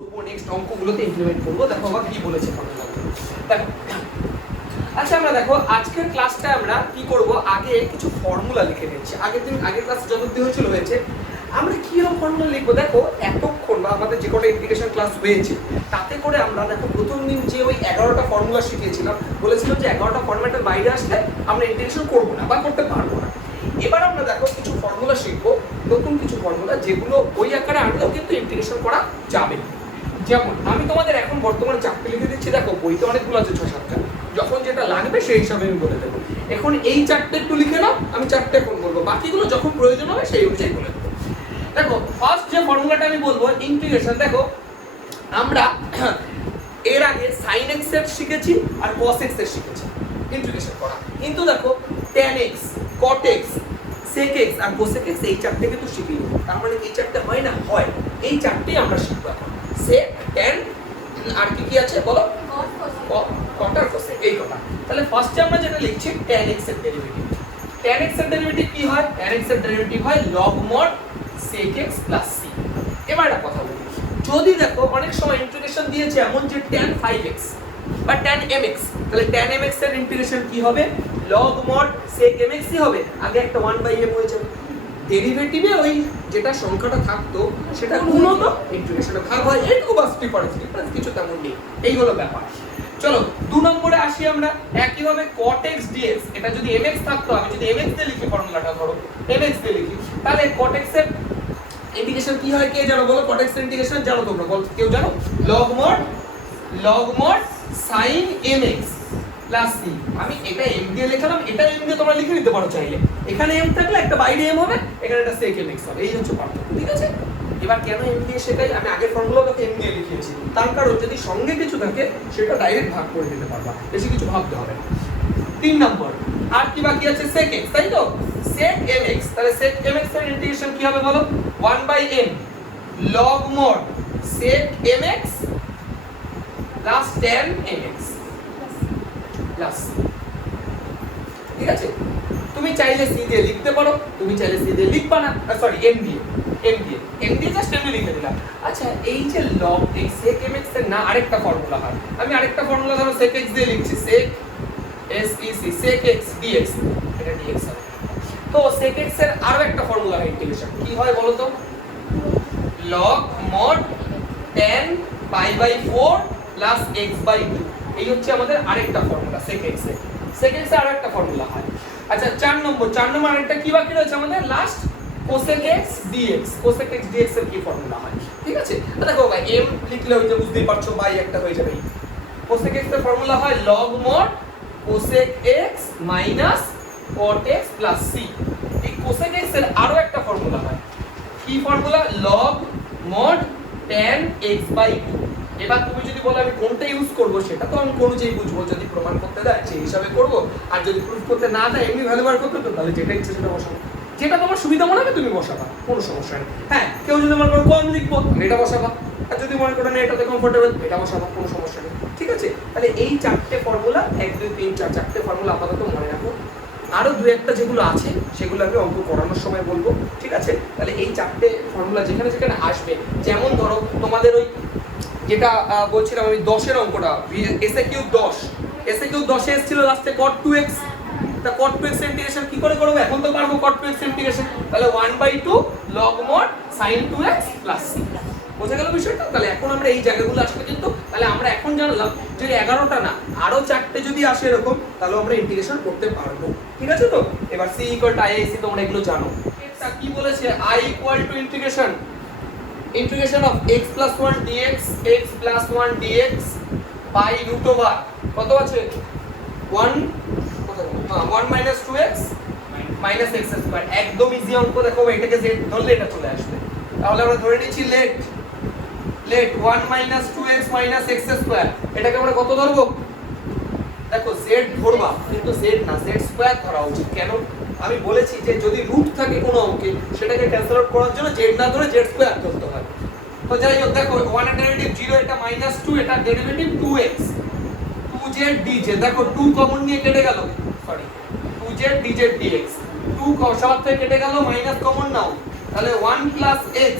করবো next অঙ্কগুলোতে implement করবো। দেখো আবার কি বলেছে দেখো। আচ্ছা আমরা দেখো আজকের ক্লাসটা আমরা কি করব, আগে কিছু ফর্মুলা লিখে নিচ্ছি। আগের ক্লাস যতদিন হয়েছে আমরা কি রকম ফর্মুলা লিখবো। দেখো এতক্ষণ বা আমাদের যে কটা ইন্টিগ্রেশন ক্লাস হয়েছে তাতে করে আমরা দেখো প্রথম দিন যে ওই 11টা ফর্মুলা শিখিয়েছিলাম, বলেছিলাম যে 11টা ফর্ম্যাটের বাইরে আসলে আমরা ইন্টিগ্রেশন করবো না বা করতে পারবো না। এবার আমরা দেখো কিছু ফর্মুলা শিখবো, নতুন কিছু ফর্মুলা যেগুলো ওই আকারে আনলেও কিন্তু ইন্টিগ্রেশন করা যাবে। যেমন আমি তোমাদের এখন বর্তমানে চারটে লিখে দিচ্ছি, দেখো বইতে অনেকগুলো আছে 6-7টা, যখন যেটা লাগবে সেই হিসাবে আমি বলে দেবো। এখন এই চারটে একটু লিখে নাও, আমি চারটে এখন বলবো, বাকিগুলো যখন প্রয়োজন হবে সেই অনুযায়ী বলে দেবো। দেখো ফার্স্ট যে ফর্মুলাটা আমি বলবো ইন্টিগ্রেশন। দেখো আমরা এর আগে sin x এর শিখেছি আর cos x এর শিখেছি ইন্টিগ্রেশন করা, কিন্তু দেখো tan x cot x sec x আর cosec x এই চারটে কিন্তু শিখিনি। তার মানে এই চারটে হয় না, হয় এই চারটেই আমরা শিখবো এখন। sec tan আর কি কি আছে বলো, cot আর cosec, এই কথা। তাহলে ফার্স্টে আমরা যেটা লিখছি tan x এর ডেরিভেটিভ। tan x এর ডেরিভেটিভ কি হয়? tan x এর ডেরিভেটিভ হয় log mod sec x plus c। এবার একটা কথা বলি, যদি দেখো অনেক সময় ইন্টিগ্রেশন দিয়েছে এমন যে tan 5x বা tan mx, তাহলে tan mx এর ইন্টিগ্রেশন কি হবে? log mod sec mx ই হবে। আগে একটা 1/m হয়ে যাবে, ডেরিভেটিভে ওই যেটা সংখ্যাটা থাকতো সেটা গুণত ইন্টিগ্রেশনে ভাগ হয়, এইটুকু বাস ডিফারেন্স কিছু তেমন নেই। এই হলো ব্যাপার। চলো 2 নম্বরে আসি আমরা। একইভাবে cot x dx, এটা যদি mx থাকতো, আমি যদি mx দিয়ে লিখি ফর্মুলাটা, ধরো mx দিয়ে লিখি, তাহলে cot x এর ইন্টিগ্রেশন কি হয় কে জানো বলো? cot x এর ইন্টিগ্রেশন জানো তোমরা, বল কেউ জানো? log mod sin mx plus c। আমি এটা m দিয়ে লিখলাম, এটা m দিয়ে তোমরা লিখে নিতে পারো চাইলে। এখানে m থাকলে একটা বাইরে m হবে, এখানে একটা sec mx হবে, এই হচ্ছে পার্থক্য, ঠিক আছে? এবার কেন m দিয়ে সেটাই আমি আগের ফর্মুলাটাকে m দিয়ে লিখিয়েছি, তার কারণ যদি সঙ্গে কিছু থাকে সেটা ডাইরেক্ট ভাগ করে দিতে পারবা, বেশি কিছু ভাবতে হবে না। 3 নম্বর আর কি বাকি আছে? sec x, তাই তো? sec mx, তাহলে sec mx এর ইন্টিগ্রেশন কি হবে বলো? 1/m log mod sec mx plus tan mx plus, ঠিক আছে? তুমি চাইলে c দিয়ে লিখতে পারো, তুমি চাইলে c দিয়ে লিখবা না, সরি m দিয়ে জাস্ট এমনি লিখে দিলাম। আচ্ছা এই যে log এই sec mx এর না আরেকটা ফর্মুলা হয়, আমি আরেকটা ফর্মুলা ধরো sec x দিয়ে লিখছি, sec x dx, এটা dx হবে। তো sec x এর আরো একটা ফর্মুলা হয় ইন্টিগ্রেশন, কি হয় বলো তো? log mod tan pi/4 plus x/2, এই হচ্ছে আমাদের আরেকটা ফর্মুলা sec x এর। sec x এর আরেকটা ফর্মুলা হয়। আচ্ছা 4 নম্বর আরেকটা কি বাকি রয়েছে আমাদের? লাস্ট cosec x dx এর কি ফর্মুলা হয়, ঠিক আছে? দেখো ভাই m লিখলে ওই যে বুঝতেই পারছো বাই একটা হয়ে যাবে। cosec x এর ফর্মুলা হয় log mod cosec x minus cot x plus c। এই cosec x এর আরো একটা ফর্মুলা হয়, কি formula? log mod tan x/2। এবার তুমি যদি বলো আমি কোনটা ইউজ করব, সেটা তো আমি কোন অনুযায়ী বুঝবো, যদি প্রমাণ করতে দেয় সেই হিসাবে করব, আর যদি প্রুফ করতে না দেয় এমনি ভ্যালু বার করতে, তো তাহলে যেটা ইচ্ছে সেটা বসাবো, যেটা তোমার সুবিধা মনে হবে তুমি বসাবা, কোনো সমস্যা নেই। হ্যাঁ কেউ যদি মনে করো কম লিখবো এটা বসাবা, আর যদি মনে করো না এটাতে কমফোর্টেবল এটা বসাবা, কোনো সমস্যা নেই, ঠিক আছে? তাহলে এই চারটে ফর্মুলা 1 2 3 4 চারটে ফর্মুলা আপাতত মনে রাখো। আরো দু একটা যেগুলো আছে সেগুলো আমি অঙ্ক করানোর সময় বলবো, ঠিক আছে? তাহলে এই চারটে ফর্মুলা যেখানে যেখানে আসবে, যেমন ধরো তোমাদের ওই যেটা বলছিলাম আমি 10 এর অঙ্কটা, এসএকিউ 10 এ এসেছিল লাস্টে cot 2x, তা cot 2x ইন্টিগ্রেশন কি করে করব? এখন তো পারবো cot 2x ইন্টিগ্রেশন, তাহলে 1/2 log mod sin 2x plus c। বোঝা গেল বিষয়টা? তাহলে এখন আমরা এই জায়গাগুলো আসলে কিন্তু তাহলে আমরা এখন জানলাম যে 11টা না আরো চারটে যদি আসে এরকম, তাহলে আমরা ইন্টিগ্রেশন করতে পারবো, ঠিক আছে? তো এবার c = i/c, তোমরা এগুলো জানো। এটা কি বলেছে? i = integration of x plus 1 dx by root over কত আছে? 1 minus 2x minus x square। একদম ইজি অঙ্ক। দেখো এটাকে z ধরলে এটা চলে আসবে, তাহলে আমরা ধরে নিচ্ছি let 1 minus 2x minus x square, এটাকে আমরা কত ধরবো? দেখো z ধরবা কিন্তু z না, z স্কয়ার ধরা উচিত। কেন? আমি বলেছি যে যদি রুট থাকে কোনো অঙ্কে সেটাকে ক্যান্সেল আউট করার জন্য z না ধরে z স্কয়ার ধরতে হয়। তো যাই হোক, দেখো 1 এর ডেরিভেটিভ 0, এটা -2, এটা ডেরিভেটিভ 2x 2z dz, দেখো 2 কমন নিয়ে কেটে গেল, সরি 2z dz dx, 2 সব থেকে কেটে গেল, মাইনাস কমন নাও, তাহলে 1 plus x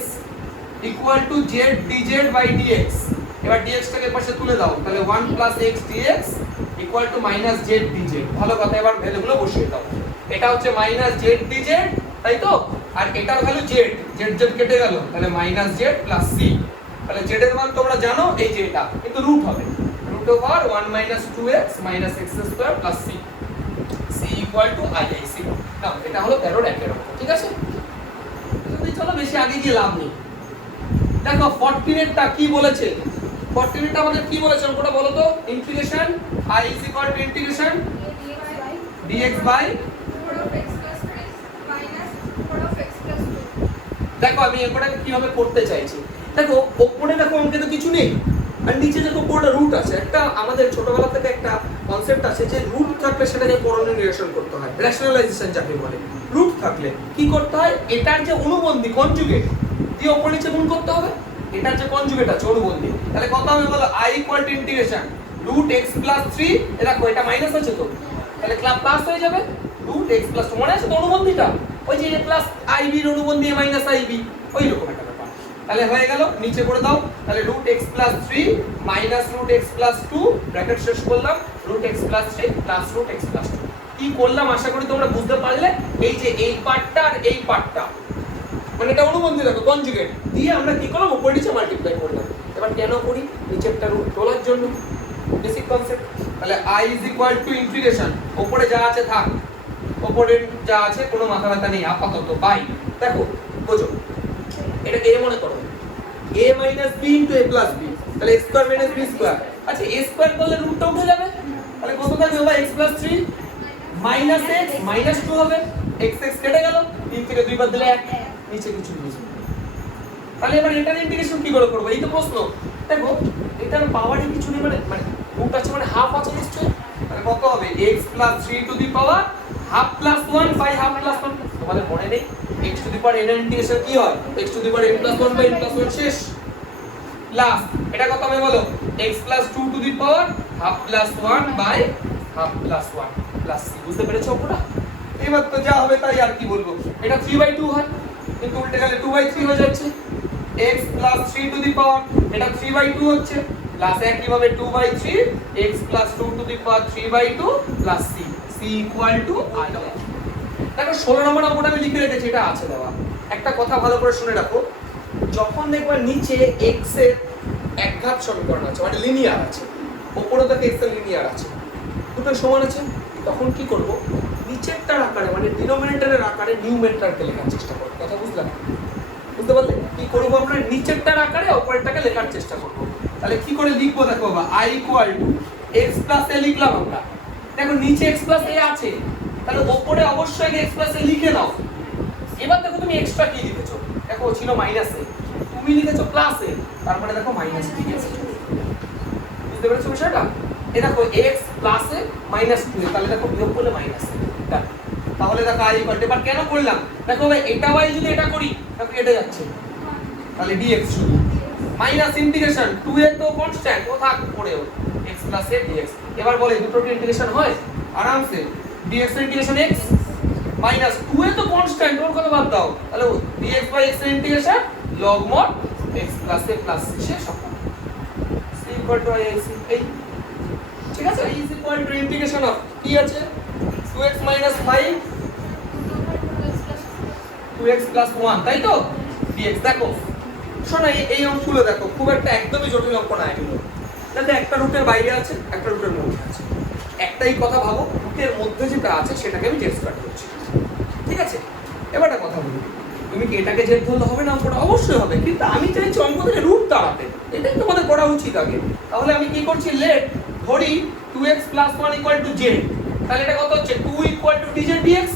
equal to z dz by dx. এবার ডিএক্স টাকে পাশে তুলে দাও, তাহলে 1 plus x dx equal to minus z dz. ভালো কথা, এবার ভ্যালুগুলো বসিয়ে দাও। এটা হচ্ছে মাইনাস জেড ডিজেড, তাই তো? আর এটার ভ্যালু জেড, জেড জেড কেটে গেল, তাহলে মাইনাস জেড প্লাস সি। তাহলে জেড এর মান তোমরা জানো, এই যে এটা, কিন্তু রুট হবে, root over 1 minus 2x minus x square plus c, c equal to IIC। নাও এটা হলো 13 এর অঙ্ক, ঠিক আছে? তুমি চলো বেশি আগে গিয়ে লাভ নেই। দেখো 14 টা কি বলেছে, 14 টা আমাদের কি বলেছে অঙ্কটা বলো তো? Integration I is equal to integration dx by root of x plus 3 minus root of x plus 2। দেখো আমি অঙ্কটাকে কিভাবে করতে চাইছি। দেখো ওপরে দেখো অঙ্কে তো কিছু নেই, আর নিচে দেখো পুরোটা রুট আছে। একটা আমাদের ছোটবেলা থেকে একটা কনসেপ্ট আছে যে রুট থাকলে সেটাকে করণীয় নিরসন করতে হয়, রেশনালাইজেশন যাকে বলে। রুট থাকলে কি করতে হয়? এটার যে অনুবন্ধী কনজুগেট দিয়ে ওপর নিচে গুণ করতে হবে। এটার যে কনজুগেট আছে অনুবন্ধী, তাহলে কত হবে বলো? I equal to integration root x plus 3, এ দেখো এটা মাইনাস আছে তো, তাহলে প্লাস হয়ে যাবে রুট x প্লাস 2। মনে আছে তো অনুবন্ধীটা? ওই যে a প্লাস ib এর অনুবন্ধী a মাইনাস ib, ওই রকম একটা ব্যাপার। তাহলে হয়ে গেল, নিচে করে দাও, তাহলে root x plus 3 minus root x plus 2 bracket শেষ করলাম, root x plus 3 plus root x plus 2। কি করলাম আশা করি তোমরা বুঝতে পারলে। এই যে এই পার্টটা আর এই পার্টটা, মানে এটা অনুবন্ধী দেখো কনজুগেট দিয়ে আমরা কি করলাম? উপরে নিচে মাল্টিপ্লাই করলাম। এবার কেন করি? নিচেরটা রুট তোলার জন্য, বেসিক কনসেপ্ট। তাহলে I is equal to integration, উপরে যা আছে থাক, উপরে যা আছে কোনো মাথা ব্যথা নেই আপাতত, বাই। দেখো বোঝো, এটা a মনে করো, a minus b into a plus b, তাহলে a square minus b square। আচ্ছা a square করলে রুটটা উঠে যাবে, তাহলে কত থাকবে বাবা? x plus 3 minus x minus 2 হবে, x x কেটে গেল, 3 থেকে 2 বাদ দিলে 1, নিচে কিছু নেই। তাহলে এবার এটার ইন্টিগ্রেশন কি করে করব? এই তো প্রশ্ন। দেখো এটার পাওয়ারই কিছু নেই, মানে রুট আছে মানে হাফ আছে নিশ্চয়ই, তাহলে কত হবে? x plus 3 to the power half plus 1 by half plus 1। তোমাদের মনে নেই x to the power n এর ইন্টিগ্রেশন কি হয়? x to the power n plus 1 by n plus 1 শেষ। প্লাস এটা কত হবে বলো? x plus 2 to the power half plus 1 by half plus 1 plus c। বুঝতে পেরেছো পুরো? এবার তো যা হবে তাই, আর কি বলবো। এটা 3/2 হয়, কিন্তু উল্টে গেলে 2/3 হয়ে যাচ্ছে। x plus 3 to the power, এটা 3/2 হচ্ছে, প্লাস একইভাবে 2/3 x plus 2 to the power 3/2 plus c, c equal to I। দেখো 16 নম্বর অঙ্কটা আমি লিখে রেখেছি, এটা আছে দেওয়া। একটা কথা ভালো করে শুনে রাখো, যখন দেখবা নিচে x এর একঘাত সমীকরণ আছে, মানে লিনিয়ার আছে, উপরে দেখো x এর লিনিয়ার আছে, দুটো সমান আছে, তখন কি করব? নিচেরটার আকারে মানে ডিনোমিনেটরের আকারে নিউমেরেটরকে লেখার চেষ্টা করব। কথা বুঝলাম? বুঝতে পারলে? কি করব আমরা? নিচেরটার আকারে উপরেরটাকে লেখার চেষ্টা করব। তাহলে কি করে লিখবো দেখো বাবা? I equal two x plus a লিখলাম আমরা। দেখো নিচে x প্লাস a আছে, তাহলে উপরে অবশ্যই x প্লাস a লিখে নাও। এবার দেখো তুমি এক্সট্রা কি লিখেছো? দেখো ছিল মাইনাস a, তুমি লিখেছো প্লাস a, তারপরে দেখো মাইনাস b আছে। বুঝতে পেরেছো বিষয়টা? এই দেখো x plus a minus 2a, তাহলে দেখো বিয়োগ করলে মাইনাস a। তাহলে দেখো I ইকুয়াল টু, এবার কেন করলাম? দেখো ভাই এটা y যদি এটা করি, দেখো কেটে যাচ্ছে, তাহলে dx শুধু মাইনাস ইন্টিগ্রেশন 2a তো কনস্ট্যান্ট, ও থাক পড়েও x প্লাস a dx। এবার বলে দুটো কি ইন্টিগ্রেশন হয়? আরামসে। dx এর ইন্টিগ্রেশন x মাইনাস 2a তো কনস্ট্যান্ট, ওর কথা বাদ দাও, তাহলে dx বাই x এর integration log mod x plus a plus c শেষ হবে, c ইকুয়াল টু IIC। এই ঠিক আছে, is equal to integration of কি আছে? 2x minus 5 2x plus 1, তাই তো? dx। দেখো শোনো, এই অঙ্কগুলো দেখো খুব একটা একদমই জটিল অঙ্ক না এগুলো। দেখো একটা রুটের বাইরে আছে, একটা রুটের মধ্যে আছে। একটাই কথা ভাবো, রুটের মধ্যে যেটা আছে সেটাকে আমি জেড স্কয়ার করছি, ঠিক আছে? এবার একটা কথা বলি, তুমি কি এটাকে জেড ধরলে হবে না? অঙ্কটা অবশ্যই হবে, কিন্তু আমি চাইছি অঙ্ক থেকে রুট তাড়াতে, এটাই তোমাদের করা উচিত আগে। তাহলে আমি কি করছি? লেট ধরি 2x plus 1 equal to z, তাহলে এটা কত হচ্ছে? 2 equal to dz dx,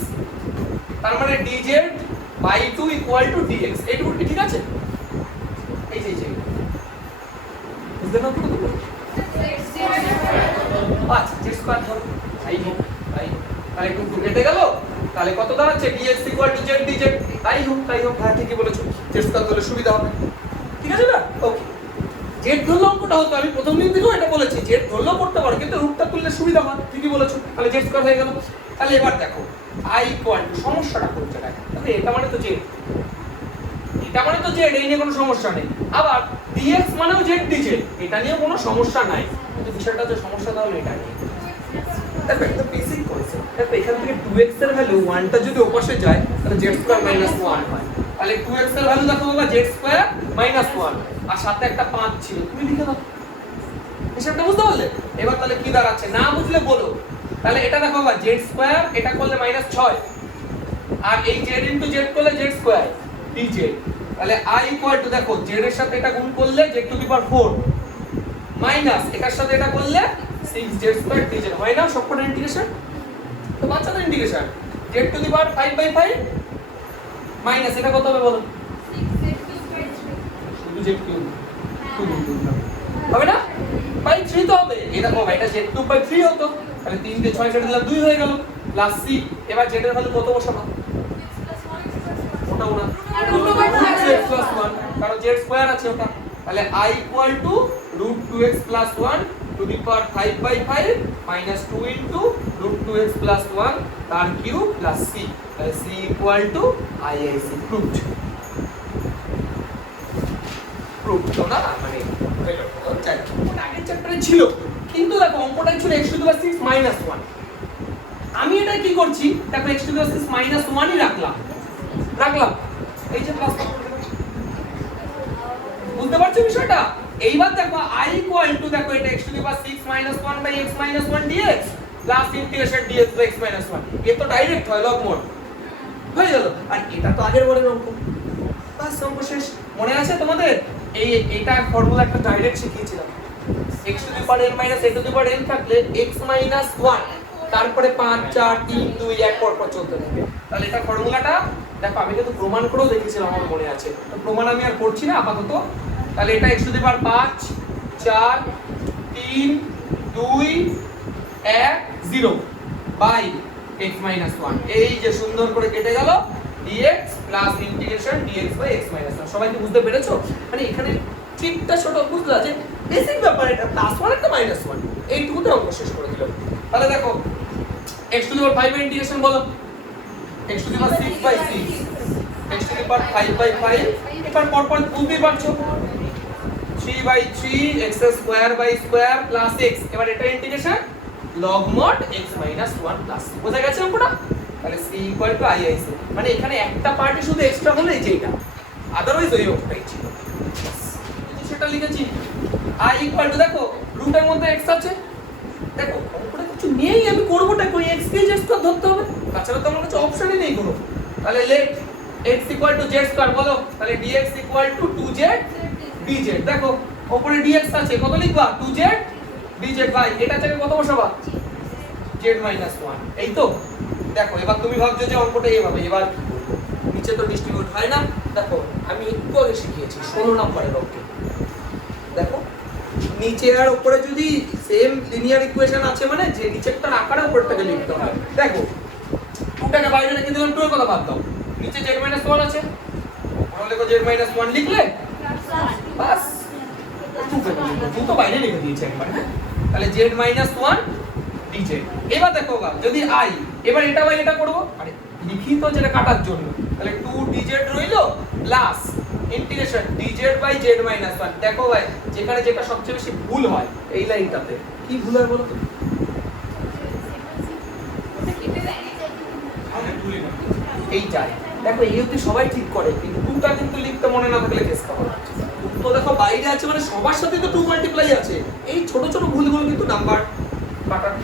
তার মানে dz by 2 equal to dx। এইটুকু ঠিক আছে? এই যে বুঝতে না পুরো? আচ্ছা z স্কয়ার ধরো, তাই হোক তাই, তাহলে একটু কেটে গেল, তাহলে কত দাঁড়াচ্ছে? dx equal to z dz। তাই হোক, হ্যাঁ ঠিকই বলেছো, z স্কয়ার ধরলে সুবিধা হবে, ঠিক আছে না? ওকে, জেড ধরলে অঙ্কটা হতো, আমি প্রথম দিন থেকেও এটা বলেছি, জেড ধরলেও করতে পারো, কিন্তু রুটটা তুললে সুবিধা হয়, ঠিকই বলেছো। তাহলে জেড স্কয়ার হয়ে গেল। তাহলে এবার দেখো I ইকুয়াল টু, সমস্যাটা কোন জায়গায়? তাহলে এটা মানে তো জেড, এটা মানে তো জেড, এই নিয়ে কোনো সমস্যা নেই। আবার dx মানেও জেড ডিজেড, এটা নিয়ে কোনো সমস্যা নাই। কিন্তু বিষয়টা হচ্ছে সমস্যা তাহলে এটা নিয়ে। দেখো এটা বেসিক কনসেপ্ট। দেখো এখান থেকে 2x এর ভ্যালু 1 টা যদি ওপাশে যায় তাহলে z স্কয়ার মাইনাস 1 হয়। তাহলে 2x এর ভ্যালু দেখো বাবা z স্কয়ার মাইনাস 1 আর সাথে একটা 5 ছিল, তুমি লিখে দাও। হিসাবটা বুঝতে পারলে? এবার তাহলে কি দাঁড়াচ্ছে, না বুঝলে বলো। তাহলে এটা দেখো বাবা z স্কয়ার, এটা করলে মাইনাস 6 আর এই z ইনটু z করলে z স্কয়ার dz। তাহলে i ইকুয়াল টু দেখো z এর সাথে এটা গুণ করলে z to the power 4 minus এটার সাথে এটা করলে 6z স্কয়ার dz হয় না সবকটা ইন্টিগ্রেশন। তো বাচ্চাদের integration z to the power 5/5 minus এটা কত হবে বলো? 6z2/3 শুধু z কিউব 2 হবে না? বাই 3 তো হবে। এই দেখো ভাই এটা z2/3 হতো, তাহলে 3 দিয়ে 6 কেটে দিলাম 2 হয়ে গেল প্লাস c। এবার z এর ভ্যালু কত বসাবো? ওটাও না x plus 1 কারণ z স্কয়ার আছে ওটা। তাহলে i equal two √2x plus 1 two the power 5/5 minus 2 into √2x plus 1 তার কিউব প্লাস c। তাহলে c equal to IIC proved. Proved তো না মানে ওটা আগের চ্যাপ্টারে ছিল, কিন্তু দেখো অঙ্কটাই ছিল x to the power 6 minus 1। আমি এটা কি করছি দেখো x to the power 6 minus 1ই রাখলাম এই যে প্লাস। বুঝতে পারছো বিষয়টা? এইবার দেখো i ইকুয়াল টু দেখো এটা x to the power 6 minus 1 by x minus 1 dx plus integration dx by x minus 1। এ তো ডাইরেক্ট হয় লগমোড হয়ে গেল। আর এটা তো আগের বলের অঙ্ক, বাস অঙ্ক শেষ। মনে আছে তোমাদের? এইটা ফর্মুলা একটা ডাইরেক্ট শিখিয়েছিলাম। x to the power n minus a to the power n থাকলে x মাইনাস 1 তারপরে 5 4 3 2 1 পর পর চলতে থাকবে। তাহলে এটা ফর্মুলাটা দেখো আমি কিন্তু প্রমাণ করেও দেখেছিলাম, আমার মনে আছে। তো প্রমাণ আমি আর করছি না আপাতত। তাহলে এটা x to the power 5 4 3 2 1 0 by x minus 1। এই যে সুন্দর করে কেটে গেল dx plus integration dx by x minus 1। সবাই কি বুঝতে পেরেছো? মানে এখানে ঠিকটা ছোট বুঝলা যে বেসিক ব্যাপার, এটা প্লাস 1 একটা মাইনাস 1 এইটুকুতে অঙ্ক শেষ করে দিলাম। তাহলে দেখো x টু দি পাওয়ার 5 এর ইন্টিগ্রেশন বলো, x to the power 6 by 6 x to the power 5/5 এবার পরপর বুঝতেই পারছো 3/3 x square by square plus x। এবার এটা integration log mod x minus 1 plus c। বোঝা গেছে অঙ্কটা? তাহলে c ইকুয়াল টু IIC, মানে এখানে একটা পার্টে শুধু এক্সট্রা হলো এই যে এটা, আদারওয়াইজ ওই অঙ্কটাই ছিল। সেটা লিখেছি i ইকুয়াল টু দেখো রুটের মধ্যে x আছে, দেখো অঙ্কটা কিছু নেই, আমি করবোটা কই x কে z স্কয়ার ধরতে হবে, তাছাড়া তো আমার কাছে অপশনই নেই কোনো। তাহলে let x equal to z square বলো, তাহলে dx equal two 2z dz। দেখো উপরে dx আছে, কত লিখবা? 2z dz বাই এটা থেকে কত বসাবা? z minus 1। এই তো দেখো এবার তুমি ভাবছো যে অঙ্কটা এইভাবে, এবার নিচে তো ডিস্ট্রিবিউট হয় না। দেখো আমি একটু আগে শিখিয়েছি 16 নম্বরের অঙ্ক। দেখো নিচে আর উপরে যদি সেম লিনিয়ার ইকুয়েশন আছে মানে যে নিচেরটার আকারে উপরেরটাকে লিখতে হয়। দেখো 2 টাকে বাইরে রেখে দিলাম, 2 এর কথা বাদ দাও, নিচে z মাইনাস 1 আছে, তাহলে z মাইনাস 1 লিখলে বাস 2 তো বাইরে লিখে দিয়েছি একবার। হ্যাঁ তাহলে z মাইনাস 1 dz। এবার দেখো যদি i, এবার এটা বাই এটা করব, আরে লিখি তো যেটা কাটার জন্য, তাহলে 2 dz রইলো plus integration dz by z minus 1। দেখো ভাই যেখানে যেটা সবচেয়ে বেশি ভুল হয় এই লাইনটাতে, কি ভুল হয় বলো তো? এইটাই দেখো এই অবধি সবাই ঠিক করে, কিন্তু 2টা কিন্তু লিখতে মনে না থাকলে কেস খাবো। তো দেখো বাইরে আছে মানে সবার সাথে তো 2 মাল্টিপ্লাই আছে, এই ছোট ছোট ভুলগুলো কিন্তু নাম্বার কাটার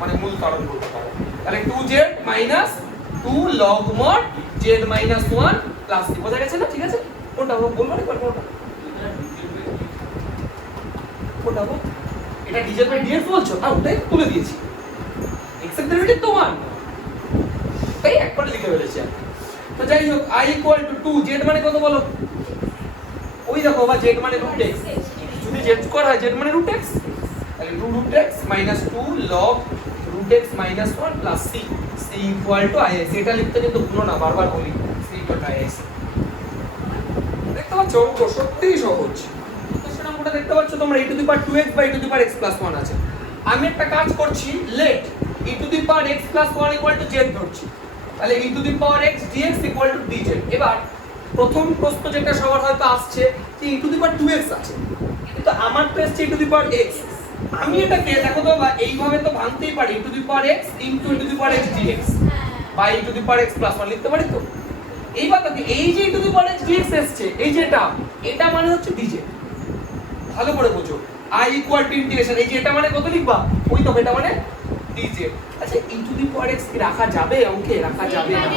মানে মূল কারণ বলতে পারো। তাহলে 2z minus 2 log mod z minus 1 plus c। বোঝা গেছে না? ঠিক আছে, কোনটা বলবো না একবার কোনটা কোনটা বল, এটা dz বাই dx বলছো, আর ওটাই তুলে দিয়েছি, x এর ডেরিভেটিভ তো 1, তাই একবার লিখে ফেলেছি। তো যাই হোক i ইকুয়াল টু 2, z মানে কত বলো? ওই দেখো বা z মানে রুট x, যদি z স্কয়ার হয় z মানে রুট x, তাহলে 2 root x minus 2 log root x minus 1 plus c। c equal to IIC। এটা লিখতে কিন্তু ভুলো না, বারবার বলি c ইকুয়াল টু IIC। দেখতে পাচ্ছ অঙ্ক সত্যিই সহজ। কোশ্চেন অঙ্কটা দেখতে পাচ্ছ তোমরা, e to the power 2x by e to the power x plus 1 আছে। আমি একটা কাজ করছি, let e to the power x plus 1 equal to z ধরছি, তাহলে e to the power x dx equal to dz। এবার প্রথম প্রশ্ন যেটা সবার হয়তো আসছে যে e to the power 2x আছে, কিন্তু আমার তো এসছে e to the power x। আমি এটাকে দেখো তো বা এইভাবে তো ভাঙতেই পারি e to the power x into e to the power x dx by e to the power x plus 1 লিখতে পারি তো। এইবার দেখো এই যে e to the power x dx এসছে, এই যে এটা মানে হচ্ছে dz। ভালো করে বোঝো, I ইকুয়াল টু ইন্টিগ্রেশন, এই যে এটা মানে কত লিখবা, ওই তো এটা মানে dz। আচ্ছা e to the power x কি রাখা যাবে অঙ্কে? রাখা যাবে না,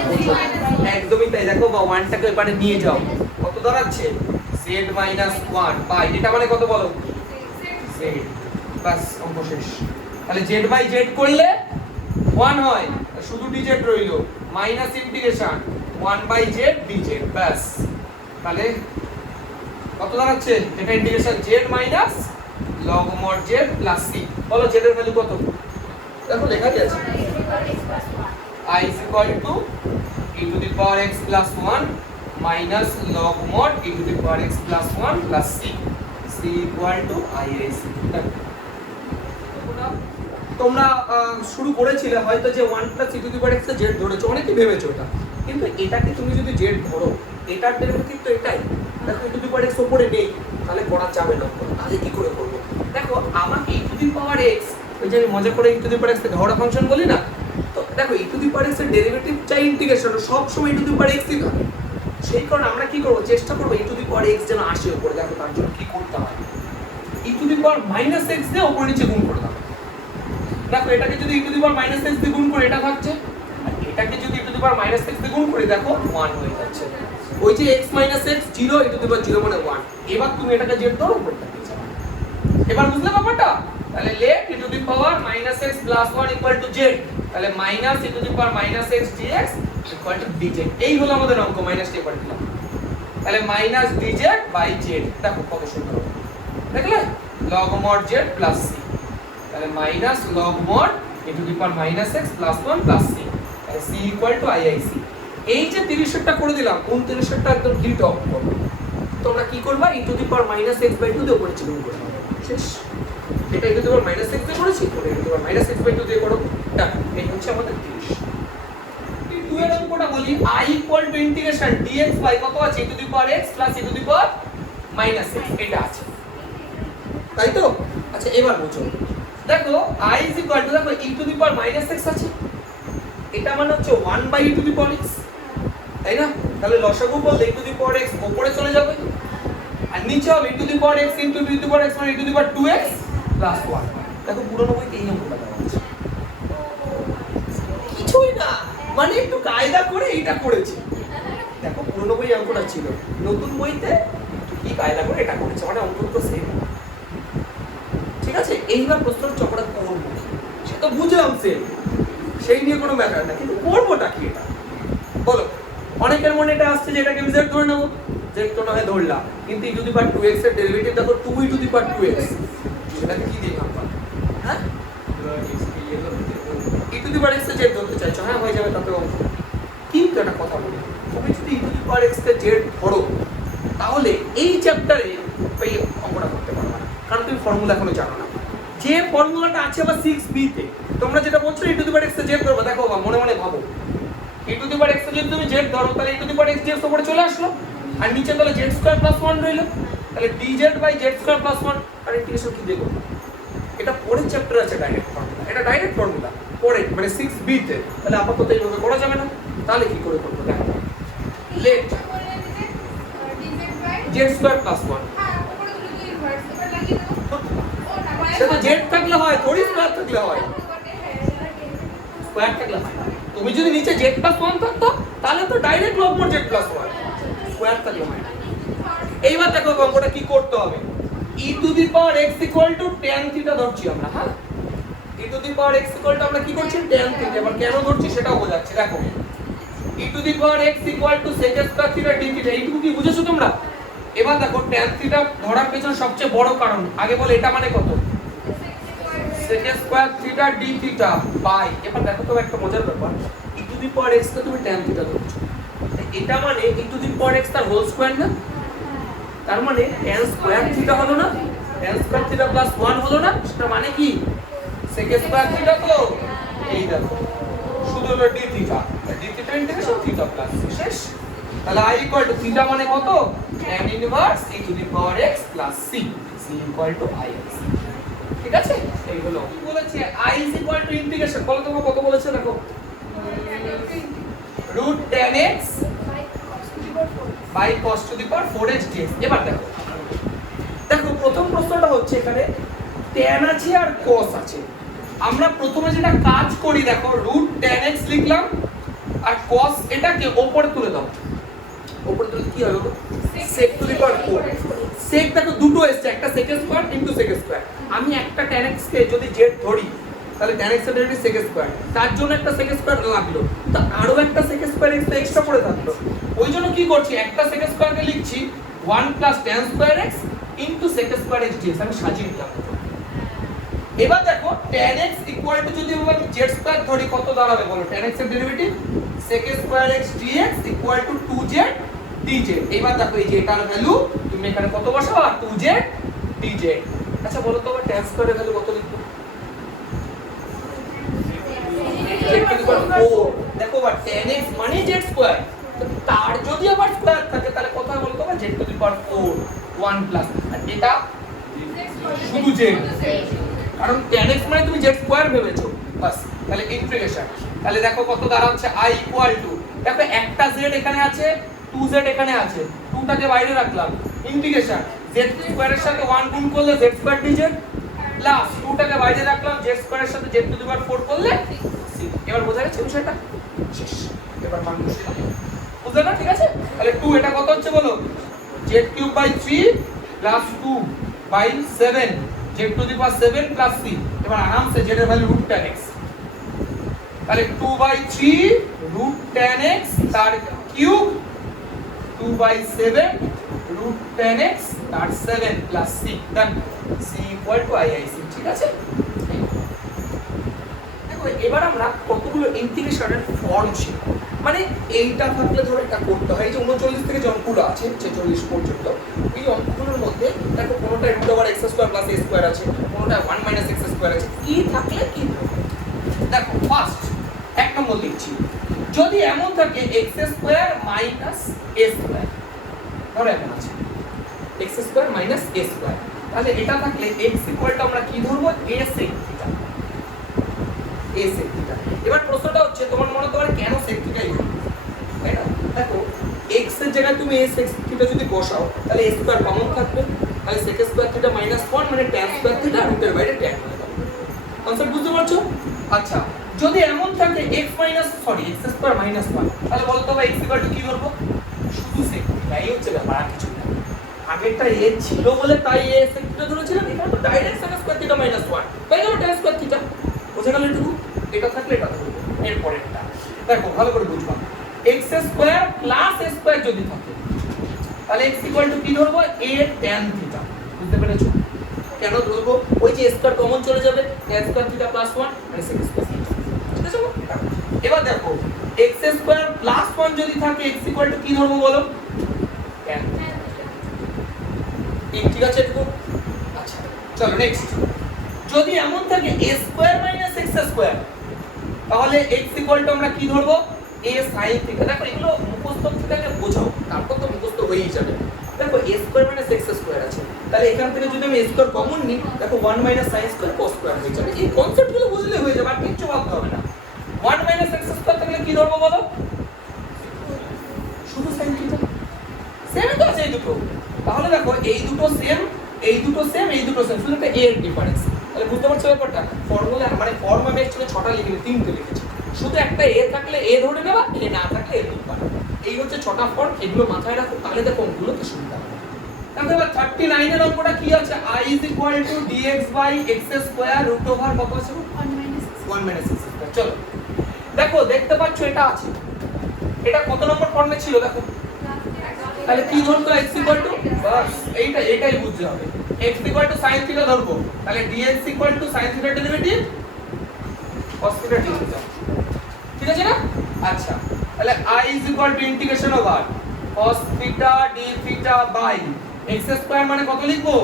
একদমই তাই। দেখো বা 1 টাকে এবারে নিয়ে যাও, কত দাঁড়াচ্ছে z মাইনাস 1 বাই এটা মানে কত বলো, z। বাস অঙ্ক শেষ। তাহলে z বাই z করলে 1 হয়, শুধু dz রইলো, minus integration 1 by z dz। বাস তাহলে কত দাঁড়াচ্ছে, এটা integration z minus log mod z plus c। বলো z এর ভ্যালু কত? দেখো লেখা আছে I is equal to e to the power x plus 1 minus log mod e to the power x plus 1 plus c, c equal to IIC। তোমরা শুরু করেছিলে হয়তো যে 1 plus e to the power x z ধরেছো, অনেকেই ভেবেছো এটা, কিন্তু এটাকে তুমি যদি z ধরো, এটার ডেরিভেটিভ তো এটাই। দেখো e to the power x উপরে নেই, তাহলে করা যাবে না। তাহলে কি করে করব? দেখো আমাকে e to the power x, ওই যে আমি মজা করে e to the power x কে ঘোড়া ফাংশন বলি না, তো দেখো e to the power x এর ডেরিভেটিভ চাই ইন্টিগ্রেশন সব সময় e to the power x ই থাকে। সেই কারণে আমরা কি করব, চেষ্টা করব e to the power x যেন আসে উপরে। দেখো তার জন্য কি করতে হয়, e to the power minus x দিয়ে উপরে নিচে গুণ করে দাও। দেখো এটাকে যদি e to the power minus x দিয়ে গুণ করে এটা থাকছে, আর এটাকে যদি e to the power minus x দিয়ে গুণ করে দেখো 1 হয়ে যাচ্ছে। ওই যে x minus x 0 e to the power 0 মানে 1। এবার তুমি এটাকে z ধরো উপরে থাকছে। এবার বুঝলে ব্যাপারটা? তাহলে let e to the power minus x plus 1 equal to z, তাহলে minus e to the power minus x dx equal to dz। এই হলো আমাদের অঙ্ক, মাইনাস টি করে দিলাম। তাহলে minus dz by z, দেখো কত সুন্দর হবে, দেখলে log mod z plus c, তাহলে minus log mod e to the power minus x plus 1 plus c, তাহলে c equal to IIC। এই যে 30 টা করে দিলাম, 29 টা একদম হিট অফ করব। তোমরা কি করবা, e to the power minus x by 2 দিয়ে উপরে চিহ্ন করে দাও, শেষ। এটা e to the power minus x দিয়ে করেছি, এটা e to the power minus x by 2 দিয়ে করো, ডান। এই হচ্ছে আমাদের 30। এই 2 এর অঙ্কটা বলি, I equal to integration dx by কত আছে, e to the power x plus e to the power minus x, এটা আছে, তাই তো? আচ্ছা এবার বুঝো, দেখো I is equal to, দেখো e to the power minus x আছে, এটা মানে হচ্ছে 1 by e to the power x, তাই না? তাহলে লসাগু বললে e to the power x উপরে চলে যাবে, আর নিচে হবে e to the power x into e to the power x মানে e to the power 2x plus 1। দেখো পুরনো বইতে এই অঙ্কটা দেওয়া আছে, কিছুই না, মানে একটু কায়দা করে এটা করেছে। দেখো পুরনো বই অঙ্কটা ছিল, নতুন বইতে কি কায়দা করে এটা করেছে, মানে অঙ্ক তো সেম। ঠিক আছে, এইবার প্রশ্নের চক্রটা করব, সে তো বুঝলাম সেম, সেই নিয়ে কোনো ম্যাটার না, কিন্তু করবোটা কি এটা বলো? অনেকের মনে এটা আসছে যে এটাকে আমি z ধরে নেব, z তো না হয় ধরলাম, কিন্তু e to the power 2x এর ডেরিভেটিভ দেখো 2 e to the power 2x, সেটাকে কি দিয়ে ভাঙবা? হ্যাঁ e to the power x এর z ধরতে চাইছো, হ্যাঁ হয়ে যাবে তাতে অঙ্ক। কিন্তু একটা কথা বলি, তুমি যদি e to the power x K z ধরো, তাহলে এই চ্যাপ্টারে এই অঙ্কটা করতে পারবে না, কারণ তুমি ফর্মুলা এখনো জানো না। যে ফর্মুলাটা আছে আবার 6b তে, তোমরা যেটা বলছো e to the power x K z ধরবা, দেখো বাবা মনে মনে ভাবো, e to the power x কে যদি তুমি z ধরো, তাহলে e to the power x dx উপরে চলে আসলো, আর নিচে তাহলে z স্কয়ার প্লাস 1 রইলো, তাহলে dz by z square plus 1। আর ইন্টিগ্রেশন কি দেব, এটা পরের চ্যাপ্টারে আছে ডাইরেক্ট ফর্মুলা, এটা ডাইরেক্ট ফর্মুলা পরে মানে 6b তে, তাহলে আপাতত এইভাবে করা যাবে না। তাহলে কি করে করব, দেখো let z স্কয়ার প্লাস 1, সেটা z থাকলে হয়, থোড়ি স্কয়ার থাকলে হয়, স্কয়ার থাকলে হয়। তুমি যদি নিচে z প্লাস 1 থাকতো, তাহলে তো direct log mod z plus 1, square থাকলে হয়। এইবার দেখো অঙ্কটা কি করতে হবে, e to the power x equal to tan theta ধরছি আমরা, হ্যাঁ e to the power x equal to আমরা কি করছি, tan theta। এবার কেন ধরছি সেটাও বোঝাচ্ছি, দেখো e to the power x equal to sec square theta d theta, এইটুকু কি বুঝেছো তোমরা? এবার দেখো tan theta ধরার পেছনে সবচেয়ে বড় কারণ, আগে বলে এটা মানে কত, sec square theta d theta by, এবার দেখো তো একটা মজার ব্যাপার, e to the power x কে তুমি tan theta ধরছো, এটা মানে e to the power x তার হোল স্কয়ার না, তার মানে tan স্কয়ার থিটা হলো না, tan স্কয়ার থিটা প্লাস 1 হলো না, সেটা মানে কি sec স্কয়ার থিটা, তো এই দেখো শুধু হলো d theta, d theta integration theta plus, শেষ। তাহলে i ইকুয়াল টু থিটা মানে কত tan inverse e to the power x plus c c equal two i x ঠিক আছে এই হলো কি বলেছে i is equal to integration বলো তোমরা কত বলেছে দেখো root tan x by cos to the power 4x dx এবার দেখো দেখো প্রথম প্রশ্নটা হচ্ছে এখানে tan আছে আর cos আছে আমরা প্রথমে যেটা কাজ করি দেখো root tan x লিখলাম আর cos এটাকে উপরে তুলে দাও উপরে তুলে কি হবে sec to the power 4 sec দেখো দুটো এসছে একটা sec square into sec square আমি একটা tan x কে যদি z ধরি তাহলে tan x এর ডেরিভেটিভ sec স্কয়ার তার জন্য একটা sec স্কয়ার লাগলো তো আরো একটা sec স্কয়ার এক্সট্রা করে থাকলো ওই জন্য কি করছি একটা sec স্কয়ার কে লিখছি 1 tan square x into sec square x dx আমি সাজিয়ে দিলাম এবার দেখো tan x ইকুয়াল টু যদি আমরা z স্কয়ার ধরি কত দাঁড়াবে বলো tan x এর derivative sec square x dx equal two 2z dz এবার দেখো এই যে এটার ভ্যালু তুমি এখানে কত বসাবা 2z dz আচ্ছা বলো তো tan স্কয়ার এর ভ্যালু কত লিখবো দেখো বা tan x মানে z স্কয়ার তার যদি আবার স্কয়ার থাকে তাহলে কত হয় বলো তো z to the power 4 1 plus আর এটা শুধু z কারণ tan x মানে তুমি z স্কয়ার ভেবেছো বাস তাহলে ইন্টিগ্রেশন তাহলে দেখো কত দাঁড়াচ্ছে i ইকুয়াল টু দেখো একটা z এখানে আছে 2z এখানে আছে 2 টাকে বাইরে রাখলাম ইন্টিগ্রেশন z স্কয়ারের সাথে 1 গুণ করলে z স্কয়ার dz প্লাস 2 টাকে বাইরে রাখলাম z স্কয়ারের সাথে z টু দি পাওয়ার 4 করলে এবার বোঝা গেছে বিষয়টা শেষ এবার মান বসিয়ে বুঝলে না ঠিক আছে তাহলে 2 এটা কত হচ্ছে বলো z cube by 3 plus 2 by 7 z to the power 7 plus c এবার আরামসে z এর ভ্যালু রুট tan x তাহলে 2 বাই 3 রুট tan x তার cube 2 by 7 root tan x তার 7 plus c done c equal to iic ঠিক আছে দেখো এবার আমরা কতগুলো ইন্টিগ্রেশনের ফর্ম শিখব মানে এইটা থাকলে ধরো এটা করতে হয় যে 39 থেকে যে অঙ্কগুলো আছে 46 পর্যন্ত এই অঙ্কগুলোর মধ্যে দেখো কোনটা √x² + a² আছে কোনটা 1 - x² আছে কি থাকলে কি দেখো ফার্স্ট এক নম্বর লিখছি যদি এমন থাকে x² - a² ধরো এমন আছে x² - a² তাহলে এটা থাকলে x ইকুয়ালটা আমরা কি ধরবো a sec theta a sec থিটা এবার প্রশ্নটা হচ্ছে তোমার মনে তোমার কেন sec থিটাই ধরবে তাই না দেখো x এর জায়গায় তুমি a sec থিটা যদি বসাও তাহলে a স্কয়ার কমন থাকবে তাহলে sec স্কয়ার থিটা -1 মানে tan স্কয়ার থিটা রুটের বাইরে tan হয়ে যাবে কনসেপ্ট বুঝতে পারছো আচ্ছা যদি এমন থাকে x স্কয়ার -1 তাহলে বলো তো ভাই x ইকুয়াল টু কি ধরবো শুধু sec থিটা এই হচ্ছে ব্যাপার আর কিছু না আগেরটা a ছিল বলে তাই a sec থিটা ধরেছিলাম এখানে তো ডাইরেক্ট sec স্কয়ার থিটা -1 তাই না tan স্কয়ার থিটা বোঝা গেল এটুকু এটা থাকলে এটা ধরবো এরপরেরটা দেখো ভালো করে বুঝবা x square plus a square যদি থাকে তাহলে x ইকুয়াল টু কি ধরবো a tan থিটা বুঝতে পেরেছো কেন ধরবো ওই যে স্কয়ার কমন চলে যাবে tan স্কয়ার থিটা প্লাস 1 মানে sec স্কয়ার ঠিক আছে এবার দেখো x স্কয়ার প্লাস 1 যদি থাকে x ইকুয়াল টু কি ধরবো বলো tan ঠিক আছে এটুকু আচ্ছা চলো নেক্সট যদি এমন থাকে a স্কয়ার - x স্কয়ার তাহলে x ইকুয়াল টু আমরা কি ধরবো a sin থিটা দেখো এগুলো মুখস্থ থেকে বোঝাও তারপর তো মুখস্থ হয়েই যাবে দেখো a স্কয়ার - x স্কয়ার আছে তাহলে এখান থেকে যদি আমি a স্কয়ার কমন নিই দেখো 1 - sin স্কয়ার cos স্কয়ার হয়ে যাবে এই কনসেপ্টগুলো বুঝলে হয়ে যাবে আর কিছু ভাবতে হবে না 1 - x স্কয়ার থাকলে কি ধরবো বলো শুধু sin থিটা সেম তো আছে এই দুটো তাহলে দেখো এই দুটো সেম এই দুটো সেম এই দুটো সেম শুধু একটা এর ডিফারেন্স তাহলে বুঝতে পারছো ব্যাপারটা ফর্মুলা মানে ফর্ম আমি অ্যাকচুয়ালি 6টা লিখিনি 3টে লিখেছি শুধু একটা এ থাকলে এ ধরে নেবা এ না থাকলে এ লিখবা এই হচ্ছে 6টা ফর্ম এগুলো মাথায় রাখো তাহলে দেখো অঙ্কগুলো কি সুবিধা হবে তাহলে এবার 39 এর অঙ্কটা কি আছে i = dx / x² √, কত আছে 1 - x²। চলো দেখো দেখতে পাচ্ছো এটা আছে এটা কত নম্বর ফর্মে ছিল দেখো তাহলে কি ধরতো x = বাস এইটাই বুঝতে হবে x = sin থিটা ধরবো তাহলে dx = sin theta derivative cos theta dθ ঠিক আছে না আচ্ছা তাহলে i = integration over cos theta dθ by x² মানে কত লিখবো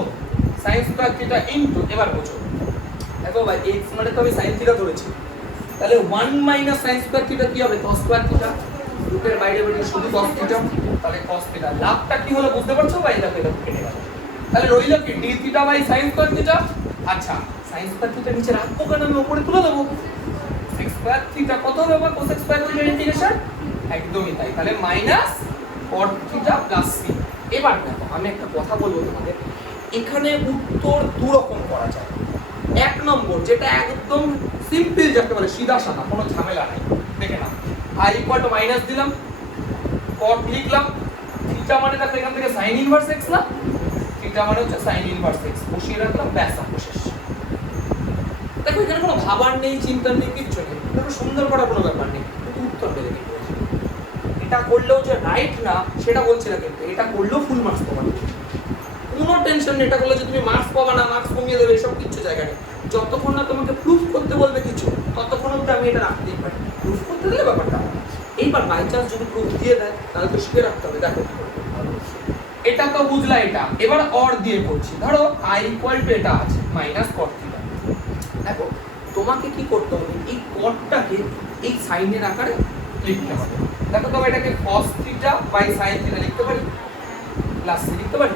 sin স্কয়ার থিটা ইনটু এবার বোঝো দেখো ভাই x মানে তো আমি sin থিটা ধরেছি তাহলে 1 - sin স্কয়ার থিটা কি হবে cos স্কয়ার থিটা রুটের বাইরে বাইরে শুধু cos থিটা তাহলে cos থিটা লাভটা কি হলো বুঝতে পারছো ভাই? দেখো এটা কেটে গেল। তাহলে রইল কি d theta by sin square theta. আচ্ছা sin স্কয়ার থিটা নিচে রাখবো কেন, আমি উপরে তুলে দেবো। sec স্কয়ার থিটা কত হবে বা cos স্কয়ার থিটার ইন্টিগ্রেশন? একদমই তাই। তাহলে minus cot theta plus c। এবার দেখো আমি একটা কথা বলবো তোমাদের, এখানে উত্তর দু রকম করা যায়। এক নম্বর যেটা একদম সিম্পল, যাকে বলে সিধা সাদা, কোনো ঝামেলা নাই। দেখে নাও i ইকুয়াল টু মাইনাস দিলাম, cot লিখলাম, থিটা মানে দেখো এখান থেকে sin ইনভার্স x না, থিটা মানে হচ্ছে sin ইনভার্স x, বসিয়ে রাখলাম, ব্যাস শেষ। দেখো এখানে কোনো ভাবার নেই, চিন্তা নেই, কিচ্ছু নেই। দেখো সুন্দর করা কোনো ব্যাপার নেই, কিন্তু উত্তর বের করে দিতে হবে। এটা করলেও যে রাইট না সেটা বলছি না, কিন্তু এটা করলেও ফুল মার্কস পাবা, কোনো টেনশন নেই। এটা করলে যে তুমি মার্কস পাবা না, মার্কস কমিয়ে দেবে, এসব কিচ্ছু জায়গা নেই। যতক্ষণ না তোমাকে প্রুফ করতে বলবে কিছু, ততক্ষণ অবধি আমি এটা রাখতেই পারি। প্রুফ করতে দিলে ব্যাপারটা, এইবার বাই চান্স যদি প্রুফ দিয়ে দেয় তাহলে তো শিখে রাখতে হবে। দেখো এটা তো বুঝলা, এটা এবার অর দিয়ে করছি। ধরো i ইকুয়াল টু এটা আছে মাইনাস cot থিটা। দেখো তোমাকে কি করতে হবে, এই cotটাকে এই সাইনের আকারে লিখতে হবে। দেখো তবে এটাকে cos theta by sin theta লিখতে পারি, প্লাস c লিখতে পারি।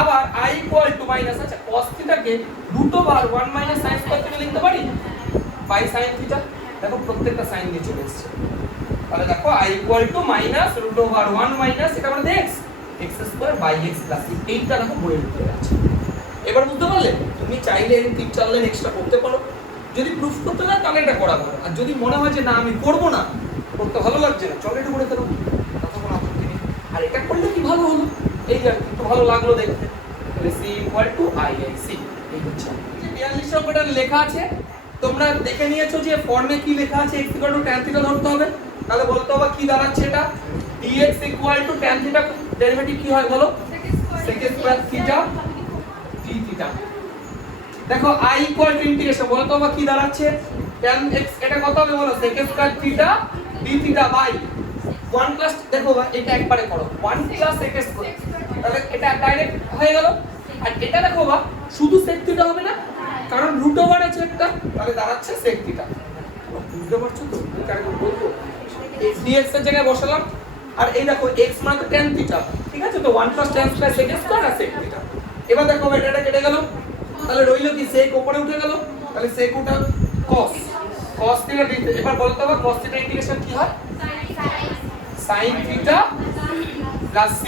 আবার i ইকুয়াল টু মাইনাস, আচ্ছা cos থিটাকে √1 মাইনাস sin স্কয়ার থিটা লিখতে পারি বাই sin থিটা। দেখো প্রত্যেকটা সাইন দিয়ে চলে এসেছে। তাহলে দেখো i equal to minus √1 minus এটা মানে x x square by x plus c। এইটা দেখো বইয়ের ভিতরে আছে। এবার বুঝতে পারলে? তুমি চাইলে এর 3-4 লাইন এক্সট্রা করতে পারো, যদি প্রুফ করতে না তাহলে এটা করা ভালো। আর যদি মনে হয় যে না আমি করব না, করতে ভালো লাগছে না, চল এটা করে ফেলো, তাতে কোনো আপত্তি নেই। আর এটা করলে কি ভালো হলো, এই যে একটু ভালো লাগলো দেখতে। তাহলে c ইকুয়াল টু i/c এই হচ্ছে। 42 নম্বরটা লেখা আছে, তোমরা দেখে নিয়েছো যে ফর্মে কি লেখা আছে, x equal two tan theta ধরতে হবে। তাহলে বলতে হবে কি দাঁড়াচ্ছে এটা, dx equal two tan theta derivative কি হয় বলো, sec square theta d theta. দেখো i ইকুয়াল টু ইন্টিগ্রেশন বলতে হবে কি দাঁড়াচ্ছে, tan x এটা কত হবে বলো, sec square theta d theta by 1 plus, দেখো এটা একবারে করো 1 প্লাস sec স্কয়ার, তাহলে এটা ডাইরেক্ট হয়ে গেল। আর এটা দেখো বা শুধু sec থিটা হবে না, কারণ রুট ওভার আছে একটা, তাহলে দাঁড়াচ্ছে sec থিটা। বুঝতে পারছো তো? কারণ বলবো dx এর জায়গায় বসালাম, আর এই দেখো x মানে তো tan থিটা, ঠিক আছে? তো 1 plus tan square sec square আর sec থিটা। এবার দেখো এটা কেটে গেল, তাহলে রইল কি sec উপরে উঠে গেল, তাহলে sec উঠা cos থিটা d। এবার বলতে হবে cos থিটা ইন্টিগ্রেশন কি হয়, sin থিটা প্লাস c।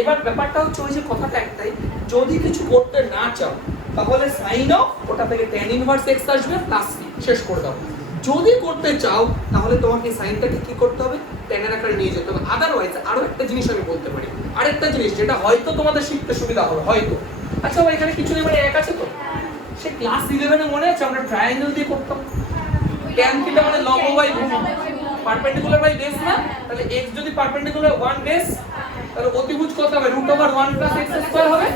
এবার ব্যাপারটা হচ্ছে ওই যে কথাটা একটাই, যদি কিছু করতে না চাও তাহলে sin অফ ওটা থেকে tan ইনভার্স x আসবে প্লাস c, শেষ করে দাও। যদি করতে চাও তাহলে তোমাকে সাইনটাকে কি করতে হবে, tan এর আকারে নিয়ে যেতে হবে। আদারওয়াইজ আরো একটা জিনিস আমি বলতে পারি, আরেকটা জিনিস যেটা হয়তো তোমাদের শিখতে সুবিধা হবে হয়তো। আচ্ছা ভাই এখানে কিছু নেই মানে এক আছে তো, সে ক্লাস 11 এ মনে আছে আমরা ট্রায়াঙ্গেল দিয়ে করতাম, tan থিটা মানে লম্ব বাই ভূমি, পারপেন্ডিকুলার বাই বেস না, তাহলে x যদি পারপেন্ডিকুলার 1 বেস, তাহলে অতিভুজ কত হবে, √1 প্লাস x স্কয়ার হবে।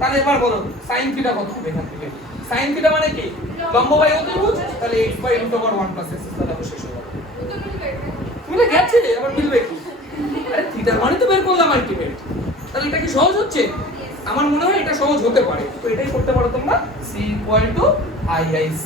তাহলে এবার বলো sin থিটা কত হবে এখান থেকে, sin থিটা মানে কি লম্ব বাই অতিভুজ, তাহলে x বাই √1 প্লাস x স্কয়ার হবে, শেষ হয়ে গেল। মিলে গেছে, আবার মিলবে কি, আরে থিটার মানে তো বের করলাম আলটিমেট। তাহলে এটা কি সহজ হচ্ছে? আমার মনে হয় এটা সহজ হতে পারে, তো এটাই করতে পারো তোমরা, c ইকুয়াল টু i/c।